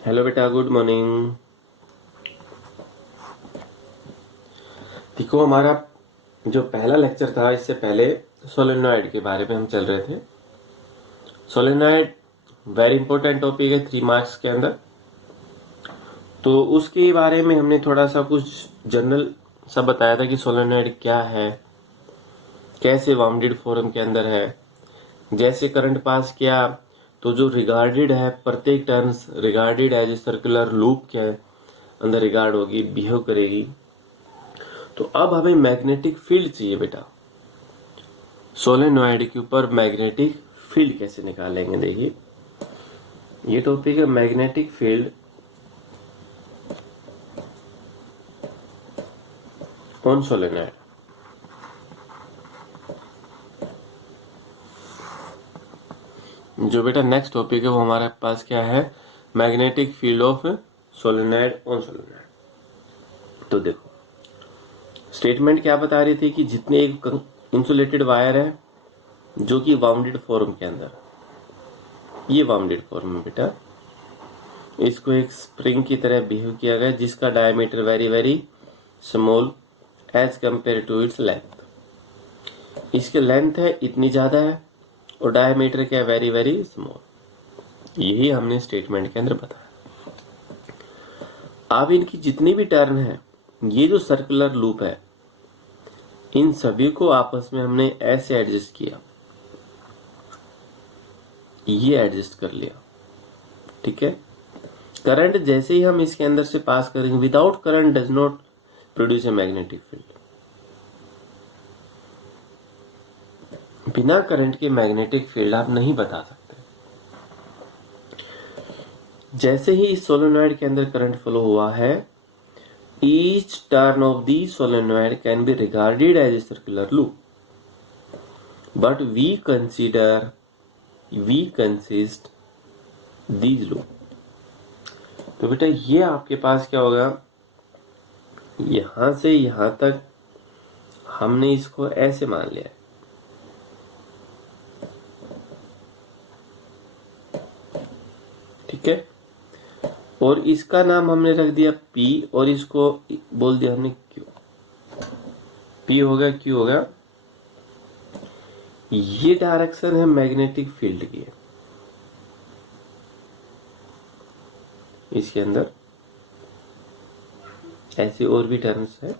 Hello बेटा, good morning. देखो, हमारा जो पहला लेक्चर था इससे पहले सोलेनॉइड के बारे में हम चल रहे थे। सोलेनॉइड वेरी इंपॉर्टेंट टॉपिक है 3 मार्क्स के अंदर। तो उसके बारे में हमने थोड़ा सा कुछ जनरल सा बताया था कि सोलेनॉइड क्या है, कैसे वाउंडेड फॉर्म के अंदर है। जैसे करंट पास किया तो जो रिगार्डेड है, प्रत्येक turns regarded as a circular loop के अंदर रिगार्ड होगी, बिहेव करेगी। तो अब हमें मैग्नेटिक फील्ड चाहिए बेटा। सोलेनॉइड के ऊपर मैग्नेटिक फील्ड कैसे निकालेंगे, देखिए ये टॉपिक है मैग्नेटिक फील्ड ऑन सोलेनॉइड। जो बेटा नेक्स्ट टॉपिक है वो हमारे पास क्या है, magnetic field of solenoid on solenoid. तो देखो स्टेटमेंट क्या बता रही थी कि जितने एक इंसुलेटेड वायर है जो कि वाउंडेड फॉर्म के अंदर, ये वाउंडेड फॉर्म है बेटा, इसको एक स्प्रिंग की तरह बिहेव किया गया जिसका diameter very very small as compare to its length. इसकी लेंथ है इतनी ज्यादा है और डायमीटर क्या, वेरी वेरी स्मॉल। यही हमने स्टेटमेंट के अंदर बताया। अब इनकी जितनी भी टर्न है, ये जो सर्कुलर लूप है, इन सभी को आपस में हमने ऐसे एडजस्ट किया, ये एडजस्ट कर लिया, ठीक है। करंट जैसे ही हम इसके अंदर से पास करेंगे, without current does not produce a magnetic field. बिना करंट के मैग्नेटिक फील्ड आप नहीं बता सकते। जैसे ही इस सोलेनॉइड के अंदर करंट फ्लो हुआ है, each turn of the solenoid can be regarded as a circular loop, but we consist these loop. तो बेटा ये आपके पास क्या होगा, यहां से यहां तक हमने इसको ऐसे मान लिया है, ठीक है। और इसका नाम हमने रख दिया P और इसको बोल दिया हमने Q। P हो गया, Q हो गया। ये डायरेक्शन है मैग्नेटिक फील्ड की, इसके अंदर ऐसे और भी टर्म्स है।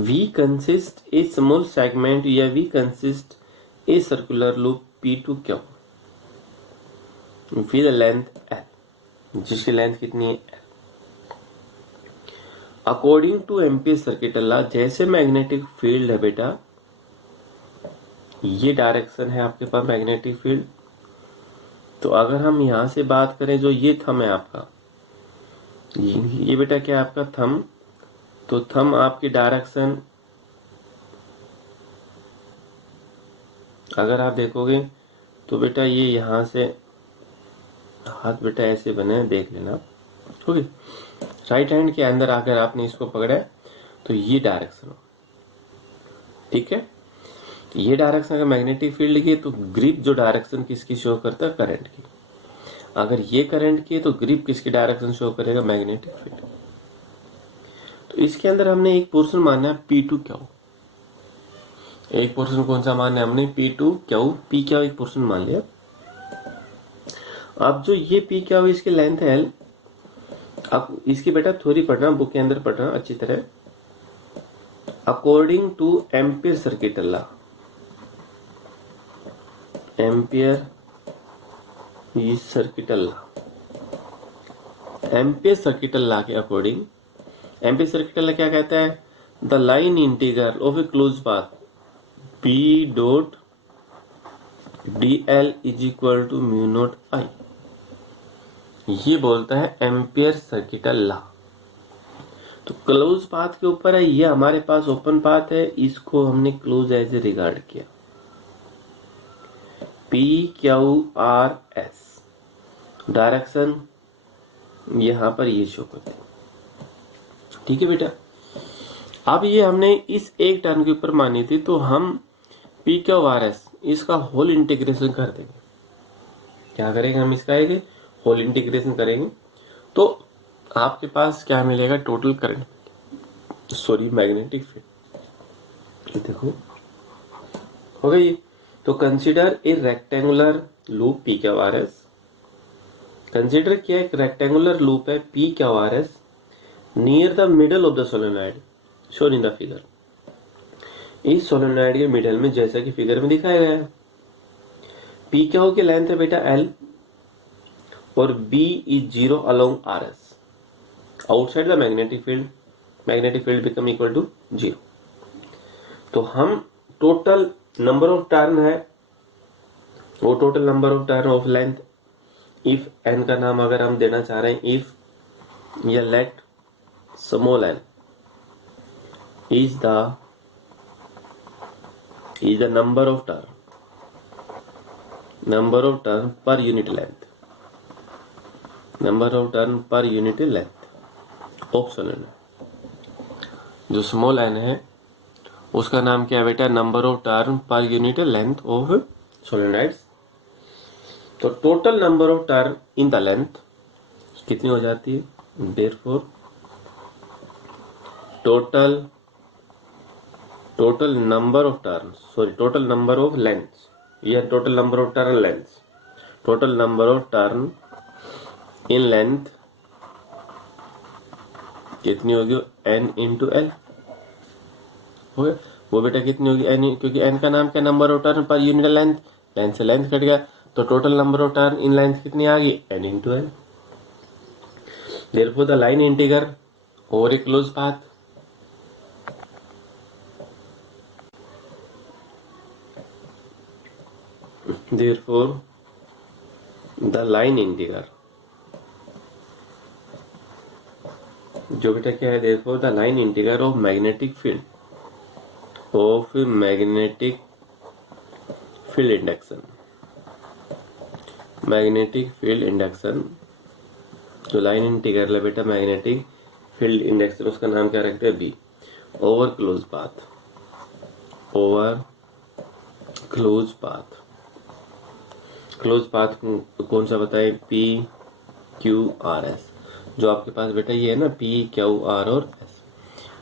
V consist a small segment या V consist a circular loop P to Q with length L, जिसकी लेंथ कितनी है, according to ampere circuit law. जैसे मैग्नेटिक फील्ड है बेटा, ये डायरेक्शन है आपके पास मैग्नेटिक फील्ड। तो अगर हम यहां से बात करें, जो ये थंब है आपका, ये बेटा क्या है आपका थंब। तो थंब आपकी डायरेक्शन अगर आप देखोगे तो बेटा ये यहां से हाथ बेटा ऐसे बने, देख लेना, ओके। राइट हैंड के अंदर अगर आपने इसको पकड़ा है तो ये डायरेक्शन हो, ठीक है। ये डायरेक्शन अगर मैग्नेटिक फील्ड की है तो ग्रिप जो डायरेक्शन किसकी शो करता है, करंट की। अगर ये करंट की है तो ग्रिप किसकी डायरेक्शन शो करेगा, मैग्नेटिक फील्ड। तो इसके अंदर हमने एक पोर्शन मानना है P टू Q। एक पोर्शन कौन सा मानना है हमने, P to Q। P Q एक पोर्शन मान लिया। अब जो ये P Q इसकी लेंथ है L। अब इसकी बेटा थ्योरी पढ़ना, बुक के अंदर पढ़ना अच्छी तरह। According to ampere circuit law, ampere circuital law, ampere circuital law के अकॉर्डिंग, एम्पियर सर्किटल लॉ क्या कहता है, the line integral of a close path P dot dl is equal to mu not I। ये बोलता है ampere circuital law. तो close path के ऊपर है, ये हमारे पास ओपन पाथ है, इसको हमने क्लोज एज ए रिगार्ड किया। P Q R S direction यहां पर ये शो करते हैं, ठीक है बेटा। अब ये हमने इस एक टर्म के ऊपर मानी थी, तो हम P Q R S इसका होल इंटीग्रेशन कर देंगे। क्या करेंगे हम, इसका एक होल इंटीग्रेशन करेंगे तो आपके पास क्या मिलेगा, total current, sorry magnetic field. देखो हो गई। तो consider a rectangular loop P Q R S. Consider किया एक रेक्टेंगुलर लूप है P Q R S near the middle of the solenoid shown in the figure. इस सोलेनॉइड के middle में, जैसा कि फिगर में दिखाया गया है, पी क्यू की लेंथ है बेटा एल और B is 0 along R S. Outside the magnetic field become equal to 0। तो हम टोटल नंबर ऑफ टर्न है वो total number of turn of length, if N का नाम अगर हम देना चाह रहे हैं, इफ या let small N is the number of turn per unit length of solenoid। जो स्मॉल एन है उसका नाम क्या है बेटा, number of turn per unit length of solenoids. तो total number of turn in the length कितनी हो जाती है, therefore total number of lengths या total number of turn lengths, total number of turn in length कितनी होगी, n into L हो गया। वो बेटा कितनी होगी n, क्योंकि n का नाम क्या, number of turn per unit length, length से लेंथ कट गया तो total number of turn in length कितनी आ गई, n into L. Therefore the line integral over A close path, therefore the line integral, जो बेटा क्या है, therefore the line integral of magnetic field induction, जो line integral है बेटा magnetic field induction, उसका नाम क्या रखते हैं, बी, ओवर क्लोज पाथ कौन सा बताए, पी क्यू आर एस। जो आपके पास बेटा ये है ना पी क्यू आर और एस,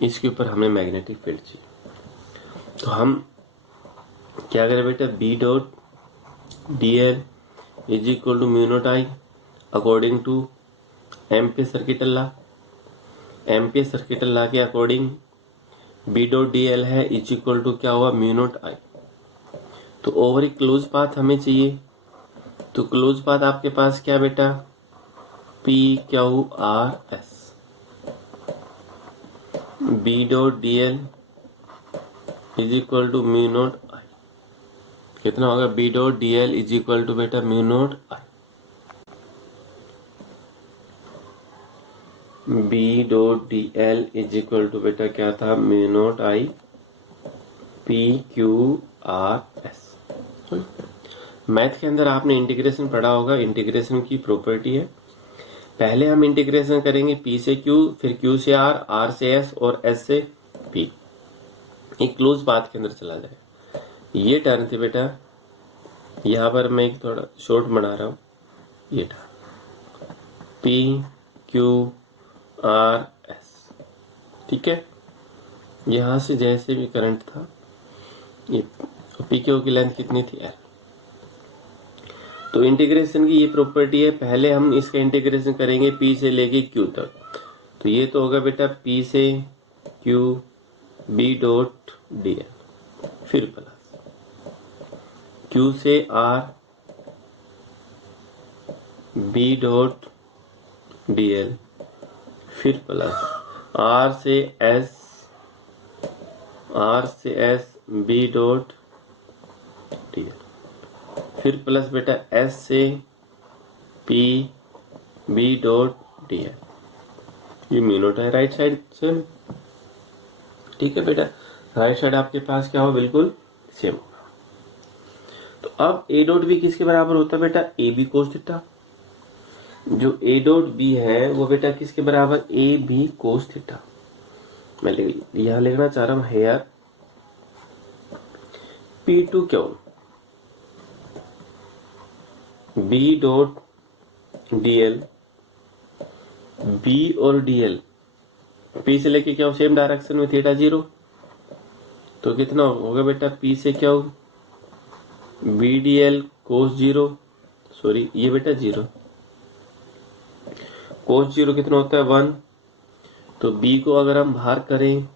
इसके ऊपर हमें मैग्नेटिक फील्ड चाहिए। तो हम क्या करें बेटा, B dot D L is equal to mu not I according to Ampere circuital law के according B dot D L है इज इक्वल टू क्या हुआ, म्यू नॉट आई। तो ओवर एक क्लोज पाथ हमें चाहिए, तो क्लोज पाथ आपके पास क्या बेटा, P Q R S, B dot D L is equal to mu not I. कितना होगा, B dot D L is equal to बेटा mu not I, B dot D L is equal to बेटा क्या था, mu not I P Q R S. Math के अंदर आपने integration पढ़ा होगा, इंटीग्रेशन की प्रॉपर्टी है, पहले हम इंटीग्रेशन करेंगे पी से क्यू, फिर क्यू से आर, आर से एस और एस से पी, एक क्लोज पाथ के अंदर चला जाए। ये टर्न थे बेटा, यहाँ पर मैं एक थोड़ा शॉर्ट बना रहा हूँ, ये turn P Q R S, ठीक है। यहाँ से जैसे भी करंट था, ये पी क्यू की लेंथ कितनी थी, एल। तो इंटीग्रेशन की ये प्रॉपर्टी है, पहले हम इसका इंटीग्रेशन करेंगे पी से लेके क्यू तक। तो ये तो होगा बेटा पी से Q B dot D L, फिर प्लस क्यू से R B dot D L, फिर प्लस आर से S B dot D L, फिर प्लस बेटा एस से P B dot D L. ये म्यू नॉट है राइट साइड से, ठीक है बेटा। राइट साइड आपके पास क्या हो, बिल्कुल सेम होगा। तो अब ए डॉट बी किसके बराबर होता है बेटा, ए बी कोस थीटा। जो ए डॉट बी है वो बेटा किसके बराबर, ए बी कोस थीटा। मैं यहां लिखना चाह रहा हूं here P to Q B dot dl, b और dl p से लेके क्या हो सेम डायरेक्शन में थीटा 0, तो कितना होगा बेटा p से क्या हो b dl cos 0, सॉरी ये बेटा 0, cos 0 कितना होता है 1, तो b को अगर हम बाहर करें,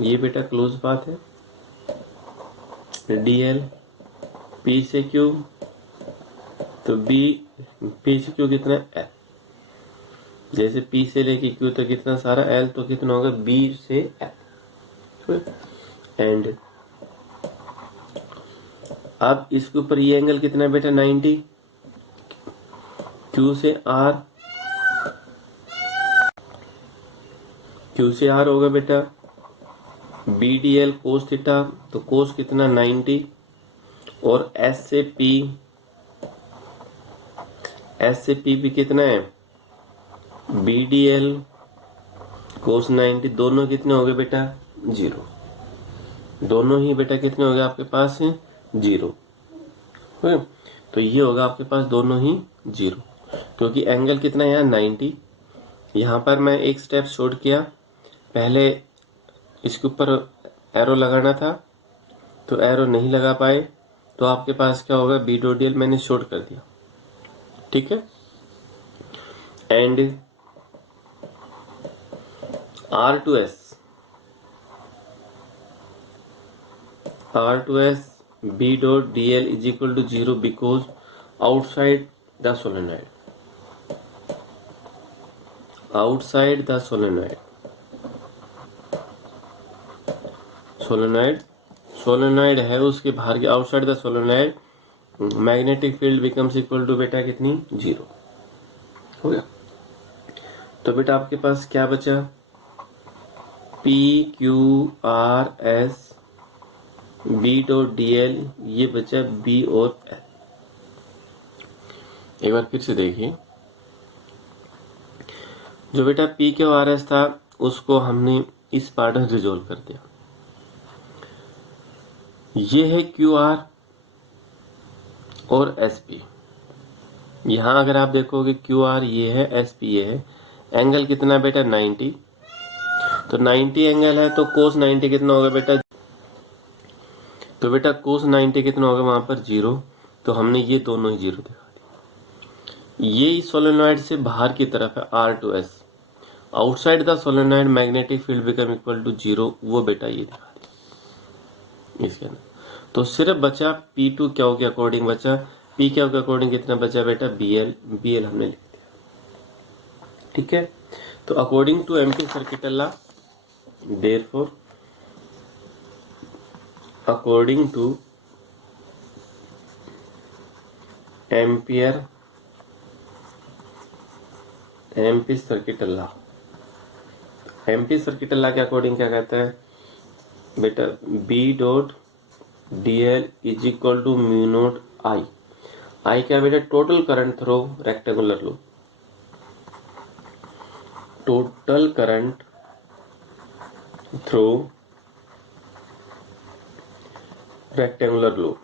ये बेटा क्लोज बात है, dl p से q, तो b p से q कितना है l, जैसे p से लेके q तक कितना सारा l, तो कितना होगा b से l, एंड अब इसके ऊपर ये एंगल कितना है बेटा 90, q से r, q से r होगा बेटा b dl cos थीटा, तो cos कितना 90, और s से p भी कितना है b dl cos 90, दोनों कितने हो गए बेटा 0, दोनों ही बेटा कितने हो गए आपके पास 0, तो ये होगा आपके पास दोनों ही 0, क्योंकि एंगल कितना है यहाँ 90, यहाँ पर मैं एक स्टेप शॉर्ट किया, पहले इसके ऊपर एरो लगाना था तो एरो नहीं लगा पाए, तो आपके पास क्या होगा बी डॉट डीएल मैंने शॉर्ट कर दिया, ठीक है, and R2S B dot DL is equal to 0 because outside the solenoid solenoid है उसके बाहर के outside the solenoid magnetic field becomes equal to बेटा कितनी 0 हो गया। तो बेटा आपके पास क्या बचा PQRS B डॉट DL, ये बचा B और L। एक बार फिर से देखिए, जो बेटा PQRS था उसको हमने इस पार्ट में रिजोल्व कर दिया, ये है QR और SP। यहां अगर आप देखोगे QR ये है, SP ये है, एंगल कितना बेटा 90, तो 90 एंगल है तो cos 90 कितना होगा बेटा, तो बेटा cos 90 कितना होगा वहां पर 0, तो हमने ये दोनों ही 0 दिखा दिया। ये सोलेनॉइड से बाहर की तरफ है R2S, outside the solenoid magnetic field become equal to 0, वो बेटा ये दिखा दिया इसके अंदर। तो सिर्फ बचा P2 क्या हो गया अकॉर्डिंग बचा, P क्या हो गया अकॉर्डिंग कितना बचा बेटा BL हमने लिख दिया, ठीक है। तो according to ampere circuit law, therefore according to ampere circuit law, ampere circuit law के अकॉर्डिंग क्या कहता है बेटा B dot DL is equal to mu not I। I क्या बेटा total current through rectangular loop, total current through rectangular loop,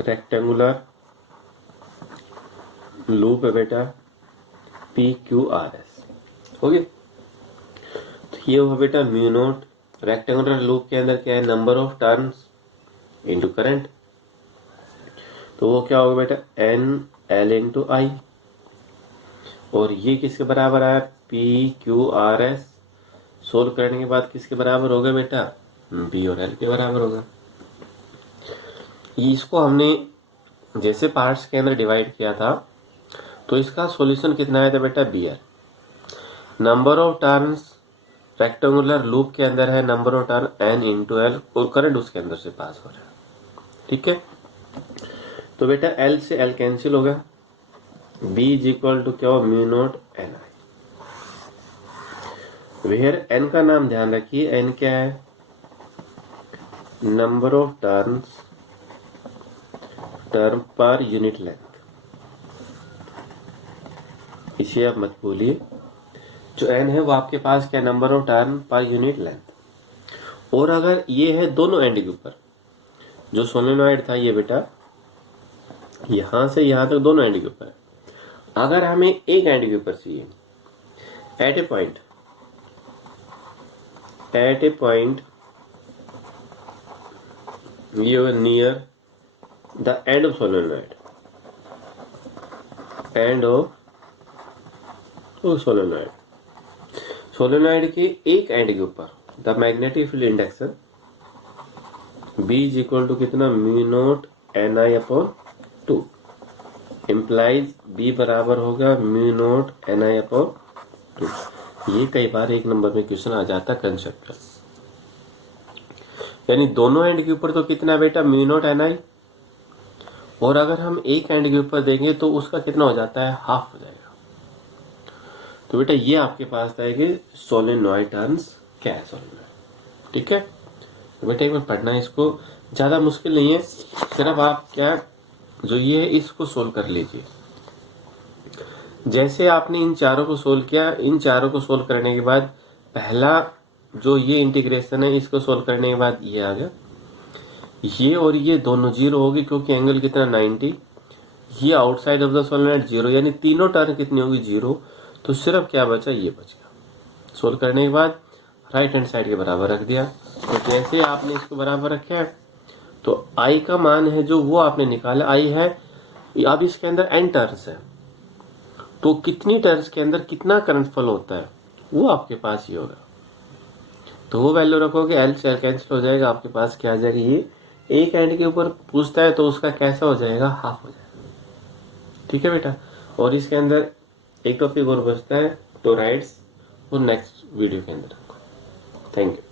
rectangular loop है बेटा PQRS, हो गया। तो ये हुआ बेटा म्यू नॉट, रेक्टेंगुलर लूप के अंदर क्या है number of turns into current, तो वो क्या होगा बेटा NL इंटू I, और ये किसके बराबर आया PQRS, सोल्व करने के बाद किसके बराबर होगा बेटा B और L के बराबर होगा। इसको हमने जैसे पार्ट्स के अंदर डिवाइड किया था, तो इसका सॉल्यूशन कितना आया था बेटा BL, number of turns rectangular loop के अंदर है number of turn N into L, और करंट उसके अंदर से पास हो रहा है, ठीक है। तो बेटा L से L कैंसिल होगा, B इज इक्वल टू क्या हो mu not NI, where N का नाम ध्यान रखिए, N क्या है number of term per unit length, इसे आप मत भूलिए, जो N है वो आपके पास क्या number of term per unit length, और अगर ये है दोनों एंड के ऊपर, जो सोलेनॉइड था ये बेटा यहां से यहां तक दोनों एंड के ऊपर है, अगर हमें एक एंड के ऊपर चाहिए एट ए पॉइंट ये near the end of solenoid, end of solenoid, solenoid के एक एंड के ऊपर the magnetic field index B is equal to कितना mu naught Ni upon 2 implies B बराबर होगा म्यू नोट Ni अपॉन 2। ये कई बार एक नंबर में क्वेश्चन आ जाता है कंसेप्ट, यानी दोनों एंड के ऊपर तो कितना बेटा म्यू नोट Ni, और अगर हम एक एंड के ऊपर देंगे तो उसका कितना हो जाता है, हाफ हो जाएगा। तो बेटा ये आपके पास था कि सोलेनॉइड टर्न्स क्या है सोलेनॉइड, ठीक है। तो बेटा एक बार पढ़ना है इसको, ज्यादा मुश्किल नहीं है, सिर्फ आप क्या जो ये है इसको सोल्व कर लीजिए। जैसे आपने इन चारों को सोल्व किया, इन चारों को सोल्व करने के बाद पहला जो ये इंटीग्रेशन है इसको सोल्व करने के बाद ये आ गया, ये और ये दोनों जीरो होगी क्योंकि एंगल कितना 90, ये outside of the solenoid zero, यानी तीनों टर्न कितनी होगी जीरो। तो सिर्फ क्या बचा, ये बच गया। सोल्व करने के बाद राइट हैंड साइड के बराबर रख दिया, तो जैसे आपने इसको बराबर रखा है तो आई का मान है जो वो आपने निकाला, आई है। अब इसके अंदर एन टर्न्स है, तो कितनी टर्न्स के अंदर कितना करंट फ्लो होता है वो आपके पास ही होगा। तो वो वैल्यू रखोगे, एल से एल कैंसिल हो जाएगा, आपके पास क्या आ जाएगा, ये एक एंड के ऊपर पूछता है तो उसका कैसा हो जाएगा, हाफ हो जाएगा, ठीक है बेटा। और इसके अंदर एक टॉपिक और बचता है टोराइड्स, वो नेक्स्ट वीडियो के अंदर। Thank you.